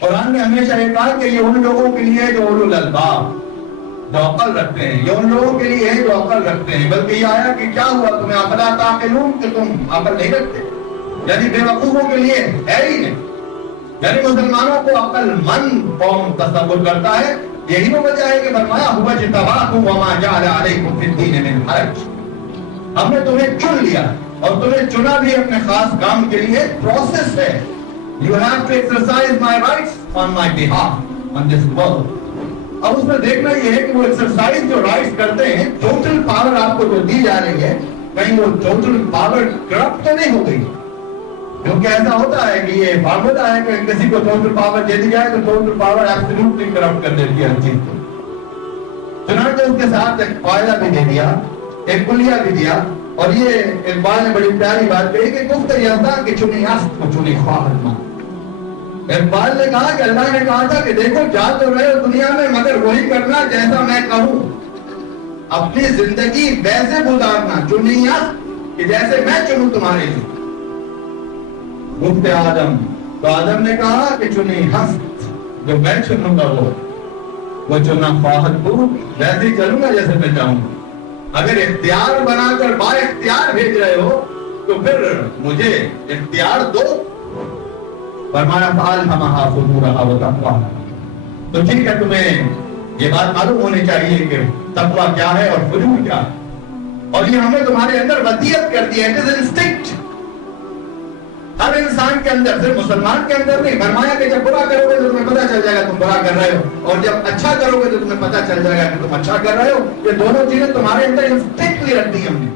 قرآن نے ہمیشہ یہ کہا کہ یہ ان لوگوں کے لیے جو اولو الالباب، جو عقل رکھتے ہیں، یہ ان لوگوں کے لیے ہے جو عقل رکھتے ہیں. بلکہ یہ آیا کہ کیا ہوا تمہیں افلا تعقلون کہ تم عقل نہیں رکھتے، یعنی بے وقوفوں کے لیے ہے ہی نہیں. یعنی مسلمانوں کو عقل مند قوم تصور کرتا ہے. یہی وہ وجہ ہے کہ فرمایا هو اجتباکم وما جعل علیکم فی الدین من حرج، ہم نے تمہیں چن لیا اور تمہیں چنا بھی اپنے خاص کام کے لیے. پروسیس ہے. You have to exercise my rights on my behalf on this world. اب اس میں دیکھنا یہ ہے کہ وہ ایکسرسائز جو رائٹس کرتے ہیں، ٹوٹل پاور آپ کو جو دی جا رہی ہے، کہیں وہ ٹوٹل پاور کرپٹ تو نہیں ہو گئی. کیونکہ ایسا ہوتا ہے کہ یہ فارمولا ہے کہ کسی کو ٹوٹل پاور دے دی جائے تو ٹوٹل پاور ایبسولوٹلی کرپٹ کر دیتی ہے ہر چیز کو. چنانچہ اس کے ساتھ ایک قاعدہ بھی دے دیا، ایک کلیہ بھی دیا. اور یہ اقبال نے بڑی پیاری بات کہی کہ گفت یزداں کہ چنی است و چنی خواہد ماں. اقبال نے کہا کہ اللہ نے کہا تھا کہ دیکھو جا تو رہے ہو دنیا میں، مگر وہی کرنا جیسا میں کہوں. اپنی زندگی ویسے گزارنا، چنی است کہ جیسے میں چنوں تمہارے لیے. گفت آدم، تو آدم نے کہا کہ چنی ہست، جو میں چنوں گا وہ چننا خواہد کو، ویسے ہی چلوں گا جیسے میں چاہوں گا. اگر اختیار بنا کر با اختیار بھیج رہے ہو تو پھر مجھے اختیار دو. فرمایا فَأَلْهَمَهَا فُجُورَهَا وَتَقْوَاهَا. تو ٹھیک ہے، تمہیں یہ بات معلوم ہونی چاہیے کہ تقویٰ کیا ہے اور فجور کیا ہے. اور یہ ہمیں تمہارے اندر وصیت کر دی ہے. It is instinct. ہر انسان کے اندر، صرف مسلمان کے اندر نہیں. فرمایا کہ جب برا کرو گے تو تمہیں پتہ چل جائے گا تم برا کر رہے ہو، اور جب اچھا کرو گے تو تمہیں پتہ چل جائے گا کہ تم اچھا کر رہے ہو. یہ دونوں چیزیں تمہارے اندر انسٹنکٹلی رکھ دی ہم نے.